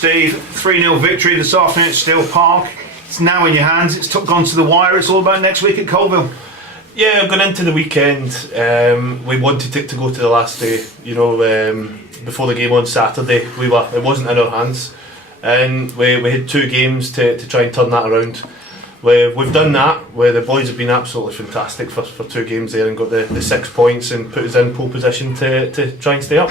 Steve, 3-0 victory this afternoon at Steel Park. It's now in your hands. It's gone to the wire. It's all about next week at Colville. Yeah, going into the weekend, we wanted it to go to the last day. You know, before the game on Saturday, it wasn't in our hands, and we had 2 games to try and turn that around. We've done that, where the boys have been absolutely fantastic for 2 games there and got the 6 points and put us in pole position to try and stay up.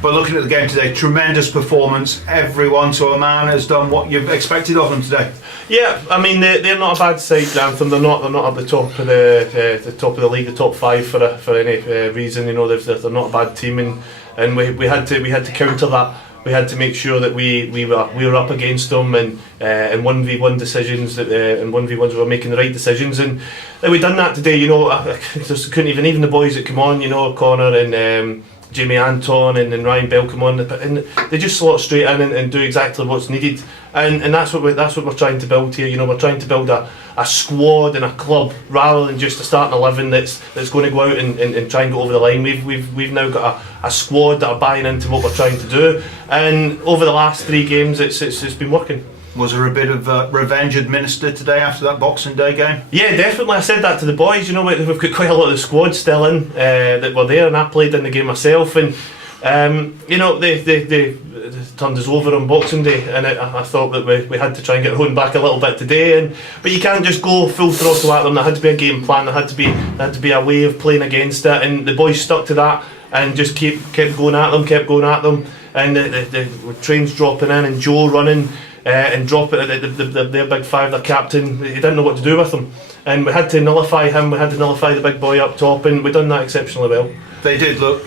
But looking at the game today, tremendous performance. Everyone to a man has done what you've expected of them today. Yeah, I mean they're not a bad side, Grantham. They're not at the top of the top of the league, the top 5 for any reason. You know, they're not a bad team, and we had to counter that. We had to make sure that we were up against them and 1v1 decisions, that and 1v1s we were making the right decisions, and we done that today. You know, I just couldn't even the boys that come on, you know, Connor and Jamie Anton and Ryan Bell come on, and they just slot straight in and do exactly what's needed, and that's what we're trying to build here. You know, we're trying to build a squad and a club rather than just a starting 11 that's going to go out and try and go over the line. We've now got a squad that are buying into what we're trying to do, and over the last 3 games it's been working. Was there a bit of revenge administered today after that Boxing Day game? Yeah, definitely. I said that to the boys. You know, we've got quite a lot of the squad still in that were there, and I played in the game myself. And you know, they turned us over on Boxing Day, and I thought that we had to try and get honed back a little bit today. But you can't just go full throttle at them. There had to be a game plan. There had to be a way of playing against it, and the boys stuck to that and just kept going at them, and the trains dropping in and Joe running. And drop it at their big 5, their captain. He didn't know what to do with them, and we had to nullify him. We had to nullify the big boy up top, and we done that exceptionally well. They did look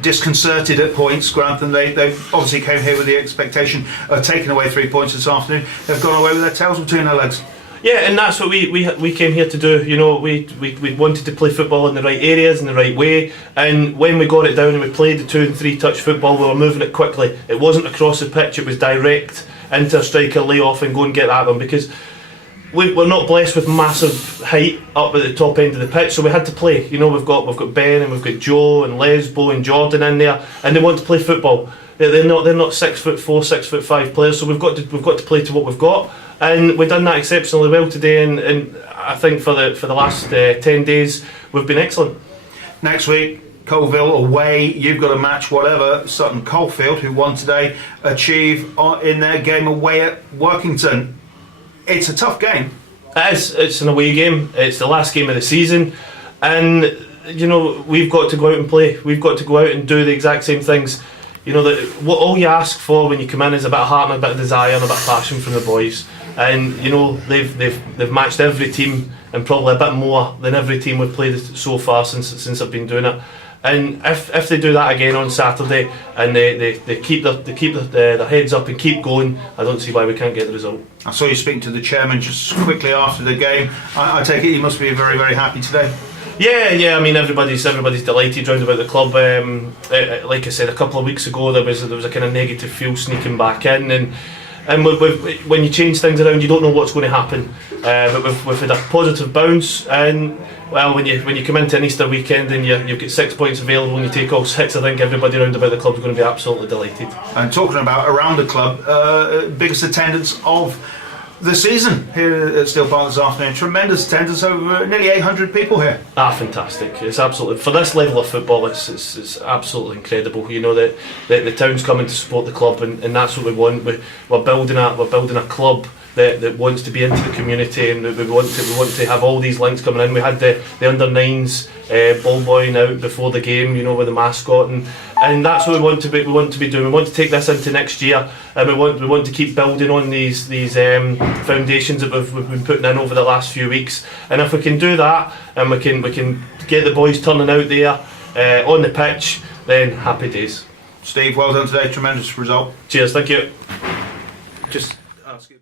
disconcerted at points, Grantham. They obviously came here with the expectation of taking away 3 points this afternoon. They've gone away with their tails between their legs. Yeah, and that's what we came here to do. You know, we wanted to play football in the right areas, in the right way, and when we got it down and we played the 2 and 3 touch football, we were moving it quickly. It wasn't across the pitch, it was direct into a striker, lay off and go and get at them, because we're not blessed with massive height up at the top end of the pitch, so we had to play. You know, we've got Ben and we've got Joe and Lesbo and Jordan in there, and they want to play football. They're not 6'4", 6'5" players, so we've got to play to what we've got, and we've done that exceptionally well today. And I think for the last 10 days we've been excellent. Next week, Colville away. You've got to match whatever Sutton Coldfield, who won today, achieve in their game away at Workington. It's a tough game. It is. It's an away game. It's the last game of the season, and you know, we've got to go out and play. We've got to go out and do the exact same things. You know, what all you ask for when you come in is a bit of heart and a bit of desire and a bit of passion from the boys. And you know, they've matched every team, and probably a bit more than every team we've played so far since I've been doing it. And if they do that again on Saturday, and they keep their heads up and keep going, I don't see why we can't get the result. I saw you speaking to the chairman just quickly after the game. I take it he must be very, very happy today. Yeah. I mean, everybody's delighted round about the club. Like I said, a couple of weeks ago, there was a kind of negative feel sneaking back in, and when you change things around, you don't know what's going to happen. But we've had a positive bounce, and well, when you come into an Easter weekend and you've got 6 points available and you take all 6, I think everybody around about the club is going to be absolutely delighted. And talking about around the club, biggest attendance of the season here at Steel Park this afternoon. Tremendous attendance, over nearly 800 people here. Fantastic. It's absolutely, for this level of football, it's absolutely incredible. You know, that the town's coming to support the club, and that's what we want. We're building a club that wants to be into the community, and we want to have all these links coming in. We had the under-9s ball boy out before the game, you know, with the mascot, and that's what we want to be doing. We want to take this into next year, and we want to keep building on these foundations that we've been putting in over the last few weeks. And if we can do that, and we can get the boys turning out there on the pitch, then happy days. Steve, well done today. Tremendous result. Cheers. Thank you. Just ask you.